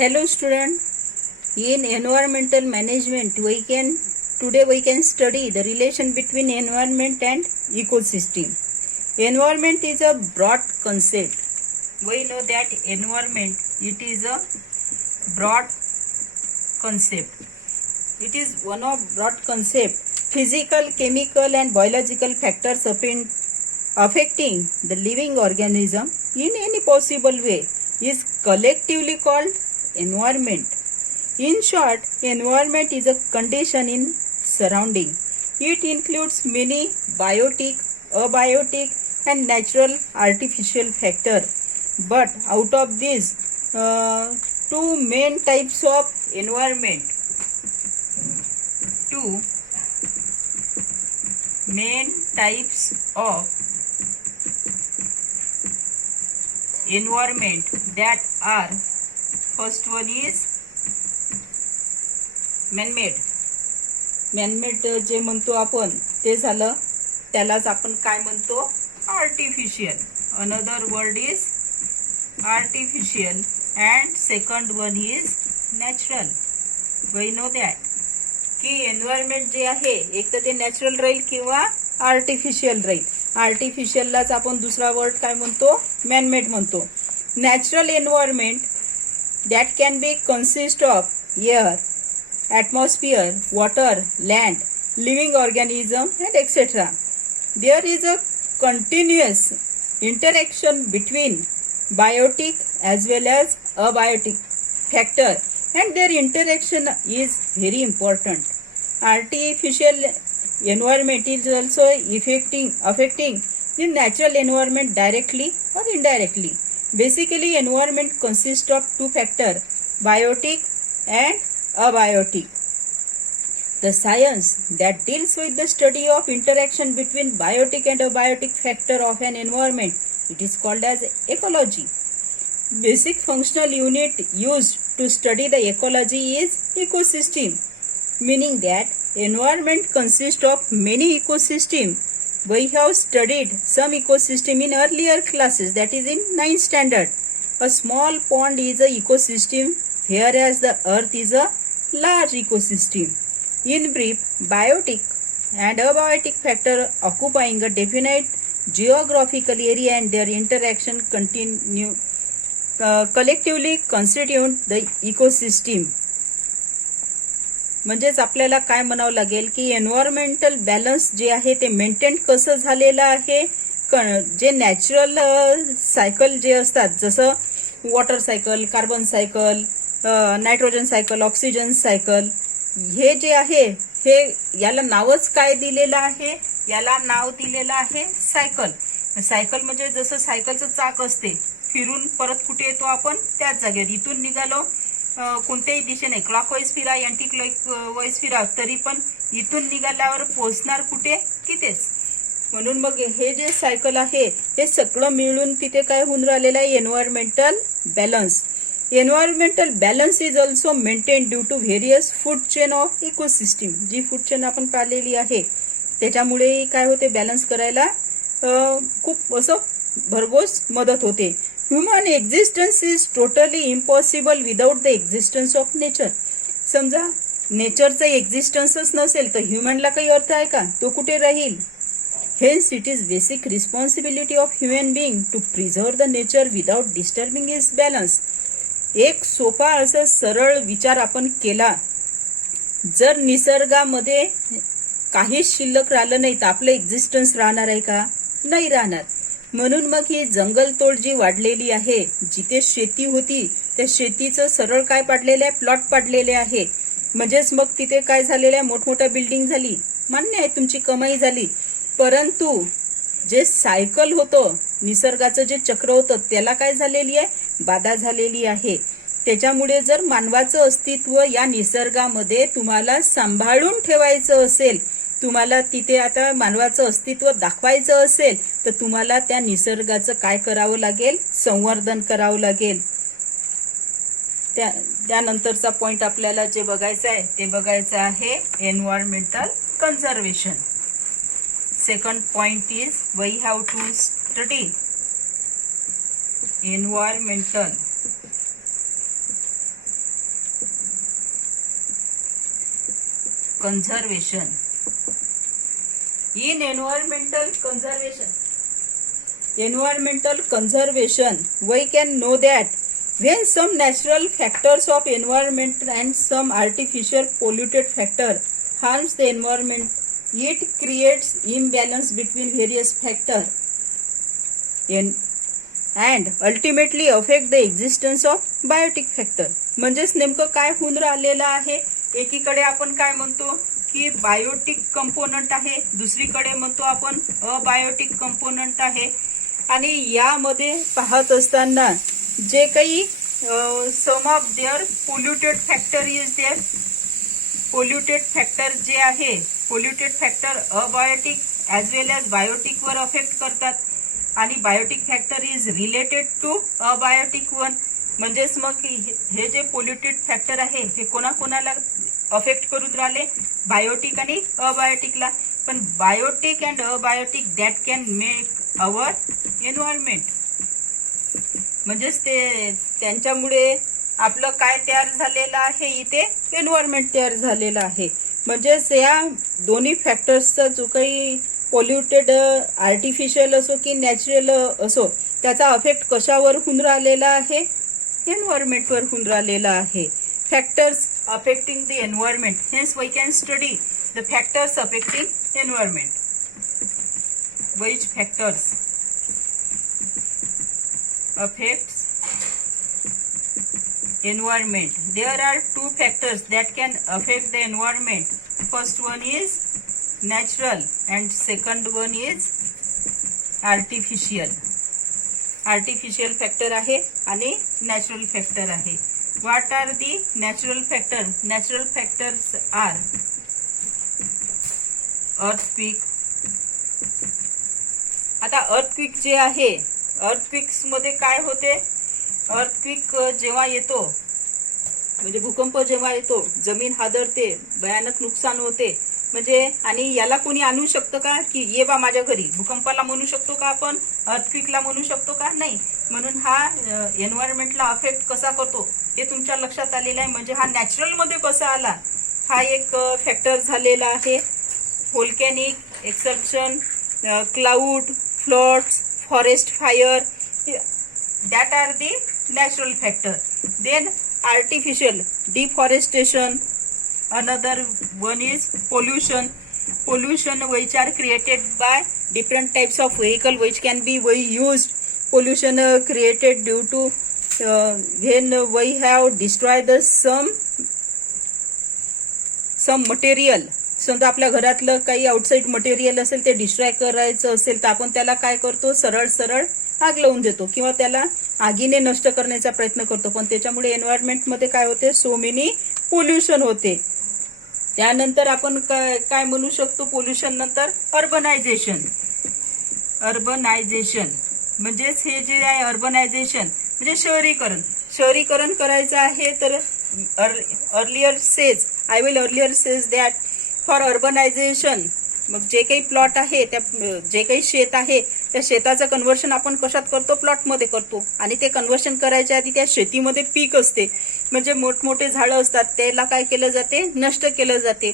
Hello student, in environmental management today we can study the relation between environment and ecosystem. Environment is a broad concept. We know that environment, it is a broad concept. It is one of broad concept. Physical, chemical and biological factors affecting the living organism in any possible way is collectively called environment. In short, environment is a condition in surrounding. It includes many biotic, abiotic and natural artificial factors. But out of these, two main types of environment. Two main types of environment that are, first one is man-made जे म्हणतो आपण ते झालं, त्यालाच आपण काय म्हणतो, artificial. Another word is artificial and second one is natural. We know that की एन्व्हायरमेंट जे आहे एक तर ते नॅचरल राहील किंवा आर्टिफिशियल राहील. आर्टिफिशियललाच आपण दुसरा वर्ड काय म्हणतो, मॅनमेड म्हणतो. Natural environment that can be consist of air, atmosphere, water, land, living organism and etc. There is a continuous interaction between biotic as well as abiotic factor and their interaction is very important. Artificial environment is also affecting the natural environment directly or indirectly. Basically, environment consists of two factors, biotic and abiotic. The science that deals with the study of interaction between biotic and abiotic factor of an environment, it is called as ecology. Basic functional unit used to study the ecology is ecosystem, meaning that environment consists of many ecosystems. We have studied some ecosystem in earlier classes, that is in 9th standard. A small pond is an ecosystem, whereas the earth is a large ecosystem. In brief, biotic and abiotic factor occupying a definite geographical area and their interaction collectively constitute the ecosystem. म्हणजेच आपल्याला काय म्हणावं लागेल की environmental balance जे आहे ते maintain कसं झालेलं आहे. जे नॅचरल सायकल जे असतात, जसं water cycle, carbon cycle, nitrogen cycle, oxygen cycle, हे जे आहे हे याला नावच काय दिलेलं आहे, याला नाव दिलेलं आहे सायकल. सायकल म्हणजे जसं सायकलचं चाक असते, फिरून परत कुठे येतो आपण, त्याच जागेवर. इथून निघालो कोणत्याही दिशेने, क्लॉकवाईज फिरा, अँटी क्लॉकवाईज फिरा, तरी पण इथून निघाल्यावर पोहोचणार कुठे, तिथेच. म्हणून मग हे जे सायकल आहे हे सगळं मिळून तिथे काय होऊन राहिलेलं आहे, environmental balance. Environmental balance is also maintain due to various food chain of ecosystem. जी फूड चेन आपण पाहिलेली आहे त्याच्यामुळे काय होते, बॅलन्स करायला खूप असं भरघोस मदत होते. Human existence is totally impossible without the existence of nature. समजा नेचरचं एक्झिस्टन्सच नसेल तर ह्युमनला काही अर्थ आहे का, तो कुठे राहील. Hence it is basic responsibility of human being to preserve the nature without disturbing is balance. एक सोपा असा सरळ विचार आपण केला, जर निसर्गामध्ये काहीच शिल्लक राहिलं नाही तर आपलं एक्झिस्टन्स राहणार आहे का, नाही राहणार. म्हणून मग ही जंगलतोड जी वाढलेली आहे, जिथे शेती होती त्या शेतीचं सरळ काय पाडलेलं आहे, प्लॉट पाडलेले आहे. म्हणजेच मग तिथे काय झालेलं आहे, मोठमोठ्या बिल्डिंग झाली, मान्य आहे तुमची कमाई झाली, परंतु जे सायकल होतं, निसर्गाचं जे चक्र होतं, त्याला काय झालेली आहे, बाधा झालेली आहे. त्याच्यामुळे जर मानवाचं अस्तित्व या निसर्गामध्ये तुम्हाला सांभाळून ठेवायचं असेल, तुम्हाला तिथे आता मानवाचं अस्तित्व दाखवायचं असेल तर तुम्हाला त्या निसर्गाचं काय करावं लागेल, संवर्धन करावं लागेल. त्यानंतरचा पॉइंट आपल्याला जे बघायचं आहे ते बघायचं आहे environmental conservation. Second point is we have to study environmental conservation. In environmental conservation, we can know that when some natural factors of environment and some artificial polluted factor harms the environment, it creates imbalance between various factors and ultimately affect the existence of biotic factor. म्हणजेच नेमकं काय होऊन राहिलेलं आहे, एकीकडे आपण काय म्हणतो की बायोटिक कंपोनंट आहे, दुसरीकडे म्हणतो आपण अबायोटिक कंपोनंट आहे. आणि यामध्ये पाहत असताना जे काही some of their polluted factor is there, polluted factor जे आहे, polluted factor abiotic as well as biotic वर अफेक्ट करतात आणि biotic factor is related to abiotic one. म्हणजेच मग हे जे पोल्युटेड फॅक्टर आहे हे कोणाकोणाला अफेक्ट करून राहिले, बायोटिक आणि अबायोटिकला. पण biotic and abiotic that can make our environment. म्हणजेच ते त्यांच्यामुळे आपलं काय तयार झालेलं आहे, इथे एन्व्हायरमेंट तयार झालेलं आहे. म्हणजेच या दोन्ही फॅक्टर्सचा जो काही पोल्युटेड आर्टिफिशियल असो की नॅचरल असो त्याचा अफेक्ट कशावर होऊन राहिलेला आहे, एन्व्हायरमेंटवर होऊन राहिलेला आहे. Factors affecting the environment, hence we can study the factors affecting environment. Which factors affects environment? There are two factors that can affect the environment. First one is natural and second one is artificial. Artificial factor आहे आणि natural factor आहे. What are the natural factor? Natural factors are earthquake. आता earthquake जे आहे, earthquakes मध्ये काय होते, earthquake जेव्हा येतो म्हणजे भूकंप जेव्हा येतो, जमीन हादरते, भयानक नुकसान होते. म्हणजे आणि याला कोणी आणू शकतं का की ये बा माझ्या घरी, भूकंपाला म्हणू शकतो का आपण, अर्थक्विकला म्हणू शकतो का, नाही. म्हणून हा एन्व्हायरमेंटला अफेक्ट कसा करतो हे तुमच्या लक्षात आलेलं आहे. म्हणजे हा नॅचरल मध्ये कसा आला, हा एक फॅक्टर झालेला आहे. Volcanic eruption, cloud, floods, forest fire, that are the natural factor. Then artificial, deforestation, another one is pollution. Pollution which are created by different types of vehicle which can be used. Pollution created due to when we have destroyed the some material. समजा आपल्या घरातलं काही outside material असेल ते destroy करायचं असेल तर आपण त्याला काय करतो, सरळ सरळ आग लावून देतो किंवा त्याला आगीने नष्ट करण्याचा प्रयत्न करतो. पण त्याच्यामुळे एन्व्हायरमेंटमध्ये काय होते, सो मेनी पोल्युशन होते. त्यानंतर आपण काय म्हणू शकतो, पोल्युशन नंतर अर्बनायझेशन. अर्बनायझेशन म्हणजेच हे जे आहे अर्बनायझेशन म्हणजे शहरीकरण करायचं आहे. तर I will earlier says that for urbanisation, मग जे काही प्लॉट आहे त्या जे काही शेत आहे त्या शेताचं कन्व्हर्शन आपण कशात करतो, प्लॉटमध्ये करतो. आणि ते कन्व्हर्शन करायच्या आधी त्या शेतीमध्ये पीक असते, म्हणजे मोठमोठे झाडं असतात, त्याला काय केलं जाते, नष्ट केलं जाते.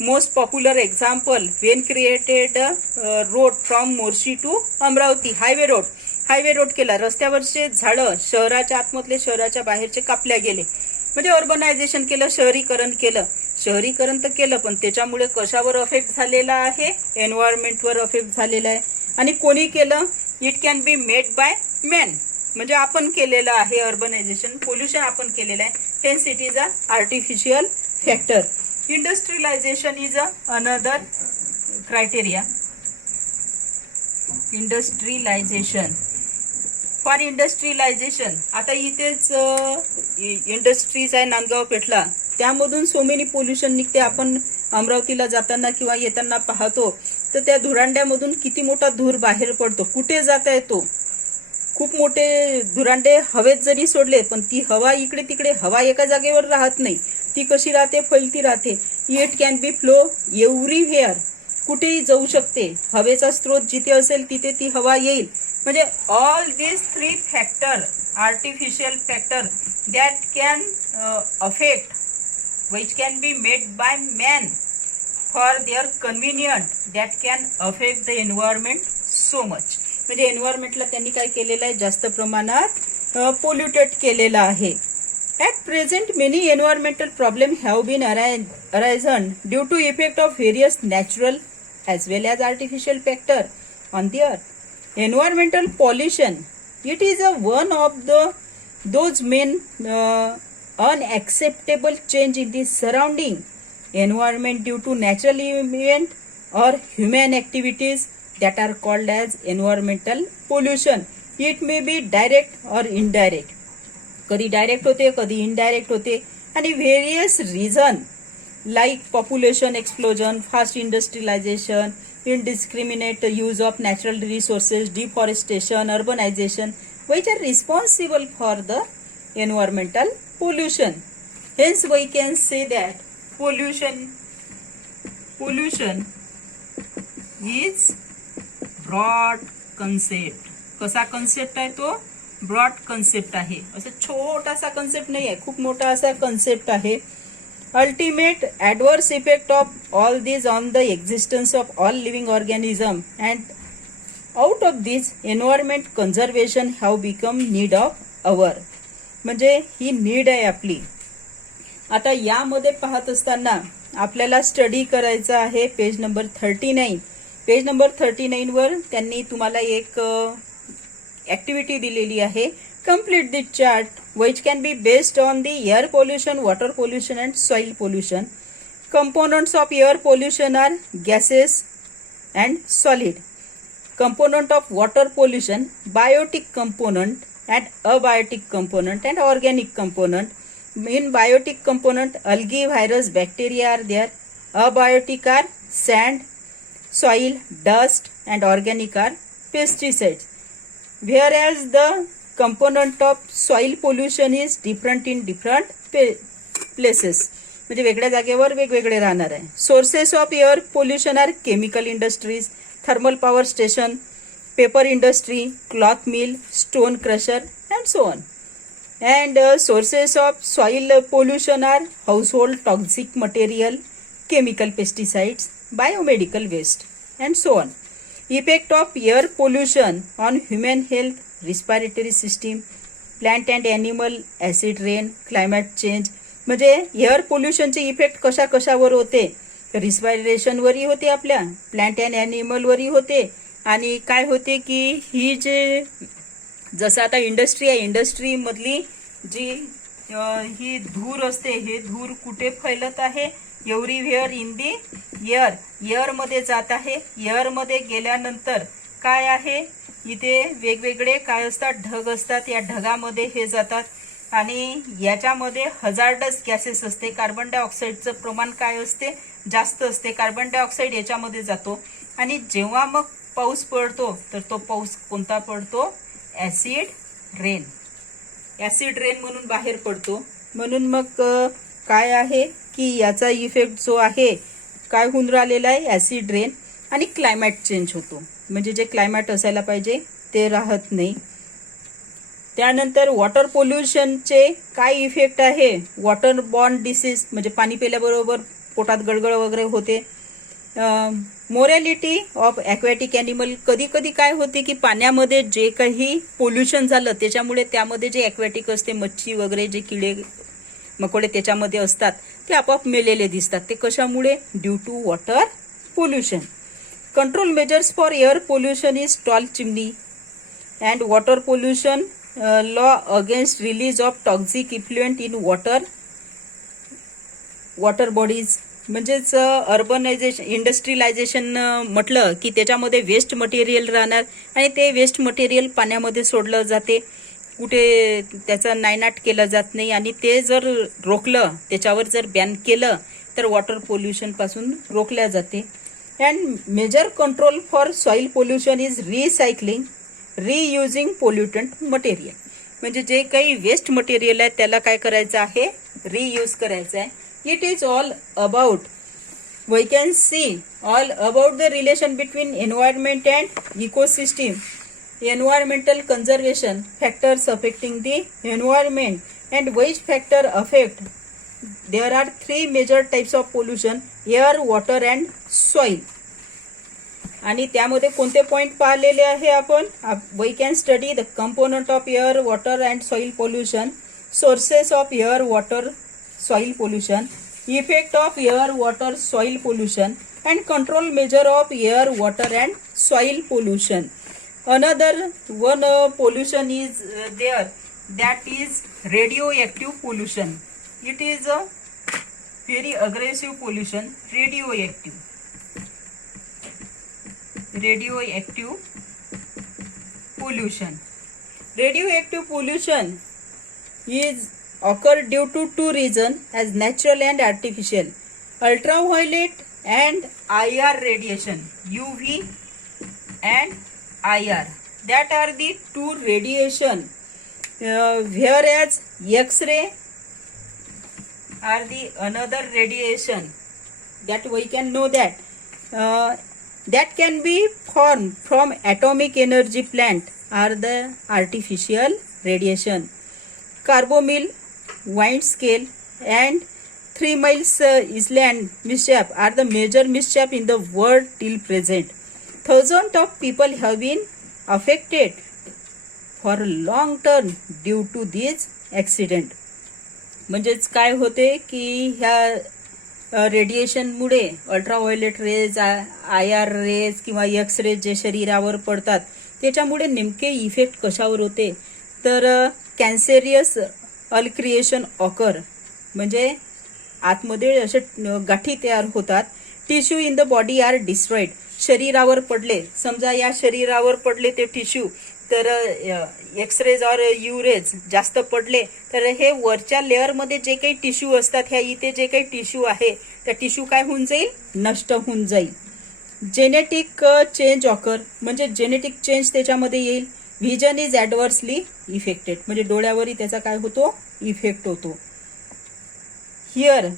Most popular example, when created road from Morshi to Amravati, highway road केला, रस्त्यावरचे झाडं शहराच्या आतमधले शहराच्या बाहेरचे कापल्या गेले. म्हणजे अर्बनायझेशन केलं, शहरीकरण तर केलं, पण त्याच्यामुळे कशावर अफेक्ट झालेला आहे, एन्व्हायरमेंटवर अफेक्ट झालेला आहे. आणि कोणी केलं, it can be made by man, म्हणजे आपण केलेलं आहे अर्बनायझेशन, पोल्युशन आपण केलेलं आहे. Hence it is a artificial factor. Industrialization is another criteria. Industrialization, for industrialization, आता इथेच इंडस्ट्रीज आहे नांदगाव पेठला, त्यामधून सो मेनी पोल्युशन निघते. आपण अमरावतीला जाताना किंवा येताना पाहतो तर त्या धुरांड्यामधून किती मोठा धूर बाहेर पडतो. कुठे जात आहे तो, खूप मोठे धुरांडे हवेत जरी सोडले पण ती हवा इकडे तिकडे, हवा एका जागेवर राहत नाही, ती कशी राहते, फैलती राहते. इट कॅन बी फ्लो एव्हरीव्हेअर, कुठेही जाऊ शकते. हवेचा स्रोत जिथे असेल तिथे ती हवा येईल. म्हणजे all this three factor, artificial factor that can affect, which can be made by man, for their convenient that can affect the environment so much. म्हणजे एन्व्हायरमेंटला त्यांनी काय केलेलं आहे, जास्त प्रमाणात पोल्युटेट केलेलं आहे. At present, many environmental problems have been arisen due to effect of various natural as well as artificial factor on the earth. Environmental pollution, it is one of those main unacceptable change in the surrounding environment due to natural event or human activities that are called as environmental pollution. It may be direct or indirect. कधी direct होते, कधी indirect होते, आणि various reason like population explosion, fast industrialisation, indiscriminate use of natural resources, deforestation, urbanization, which are responsible for the environmental pollution. Hence we can say that pollution is broad concept. कसा concept आहे तो? Broad concept आहे. असं छोटासा concept नाही आहे, खूप मोठा असा कन्सेप्ट आहे. Ultimate adverse effect of all this on the existence of all living organism and out of this environment conservation have become need of our. म्हणजे ही नीड आहे आपली. आता यामध्ये पाहत असताना आपल्याला स्टडी करायचा आहे पेज नंबर 39. पेज नंबर 39 वर त्यांनी तुम्हाला एक ऍक्टिव्हिटी दिलेली आहे. Complete this chart which can be based on the air pollution, water pollution and soil pollution. Components of air pollution are gases and solid. Component of water pollution, biotic component and abiotic component and organic component. In biotic component, algae, virus, bacteria are there. Abiotic are sand, soil, dust, and organic are pesticides. Whereas the component of soil pollution is different in different places. म्हणजे वेगळ्या जागेवर वेगवेगळे राहणार आहे. Sources of air pollution are chemical industries, thermal power station, paper industry, cloth mill, stone crusher, and so on. And sources of soil pollution are household toxic material, chemical pesticides, biomedical waste, and so on. Effect of air pollution on human health, respiratory system, plant and animal, acid rain, climate change. म्हणजे air पोल्युशनचे effect कशा कशावर होते? रिस्पायरेशनवरही होते, आपल्या plant and ॲनिमलवरही होते. आणि काय होते की ही जे जसं आता इंडस्ट्री आहे, इंडस्ट्रीमधली जी ही धूर असते, हे धूर कुठे फैलत आहे? एव्हरीव्हेअर इन दी एअर. एअरमध्ये जात आहे. एअरमध्ये गेल्यानंतर काय आहे? इथे वेगवेगळे काय असतात? ढग असतात. या ढगामध्ये हे जातात आणि याच्यामध्ये हजार्डस गॅसेस असते. कार्बन डायऑक्साईडचं प्रमाण काय असते? जास्त असते. कार्बन डायऑक्साईड याच्यामध्ये जातो आणि जेव्हा मग पाऊस पडतो तर तो पाऊस कोणता पडतो? Acid rain. ॲसिड रेन म्हणून बाहेर पडतो. म्हणून मग काय आहे की याचा इफेक्ट जो आहे काय होऊन राहिलेला आहे? Acid rain. आणि क्लायमॅट चेंज होतो. म्हणजे जे क्लायमॅट असायला पाहिजे ते राहत नाही. त्यानंतर वॉटर पोल्युशनचे काय इफेक्ट आहे? वॉटर बॉर्न डिसीज, म्हणजे पाणी पिल्याबरोबर पोटात गळगळ वगैरे होते. Morality of aquatic animal. कधी कधी काय होते की पाण्यामध्ये जे काही पोल्युशन झालं त्याच्यामुळे त्यामध्ये जे ॲक्वॅटिक असते, मच्छी वगैरे जे किडे मकोडे त्याच्यामध्ये असतात ते आपोआप मेलेले दिसतात. ते कशामुळे? Due to water pollution. Control measures for air pollution is tall chimney and water pollution law against release of toxic effluent in water bodies. म्हणजेच अर्बनायझेशन, इंडस्ट्रियलायझेशन म्हटलं की त्याच्यामध्ये वेस्ट मटेरियल राहणार आणि ते वेस्ट मटेरियल पाण्यामध्ये सोडलं जाते. कुठे त्याचं नायनाट केलं जात नाही आणि ते जर रोखलं, त्याच्यावर जर बॅन केलं तर वॉटर पोल्युशनपासून रोखल्या जाते. And major control for soil pollution is recycling, reusing pollutant material. म्हणजे जे काही वेस्ट मटेरियल आहे त्याला काय करायचं आहे? रियूज करायचं आहे. It is all about, we can see all about the relation between environment and ecosystem, environmental conservation, factors affecting the environment and which factor affect there are three major types of pollution: air, water and soil. आणि त्यामध्ये कोणते point पाहिलेले आहे आपण? We can study the component of air, water and soil pollution, sources of air, water, soil pollution, effect of air, water, soil pollution and control measure of air, water and soil pollution. Another one pollution is there, that is radioactive pollution. It is a very aggressive pollution. Radioactive pollution. Radioactive pollution is occur due to two reasons, as natural and artificial: ultraviolet and IR radiation, UV and IR. That are the two radiation, whereas X-ray are the another radiation that we can know that can be formed from atomic energy plant are the artificial radiation. Carbomyl, wind scale and 3 miles island mishap are the major mishap in the world till present. Thousands of people have been affected for long term due to this accident. म्हणजेच काय होते की ह्या रेडिएशनमुळे ultraviolet raise, IR raise किंवा x raise जे शरीरावर पडतात त्याच्यामुळे नेमके इफेक्ट कशावर होते तर कॅन्सेरियस अल्क्रिएशन ऑकर, म्हणजे आतमध्ये असे गाठी तयार होतात. Tissue in the body are destroyed. शरीरावर पडले, समजा या शरीरावर पडले ते टिश्यू, तर एक्सरेज और युरेज जास्त पडले तर हे वरच्या लेअरमध्ये जे काही टिश्यू असतात, ह्या इथे जे काही टिश्यू आहे त्या टिश्यू काय होऊन जाईल, नष्ट होऊन जाईल. जेनेटिक चेंज ऑकर, म्हणजे जेनेटिक चेंज त्याच्यामध्ये येईल. व्हिजन इज ॲडव्हर्सली इफेक्टेड, म्हणजे डोळ्यावरही त्याचा काय होतो, इफेक्ट होतो. Here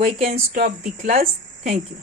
we can stop the class. Thank you.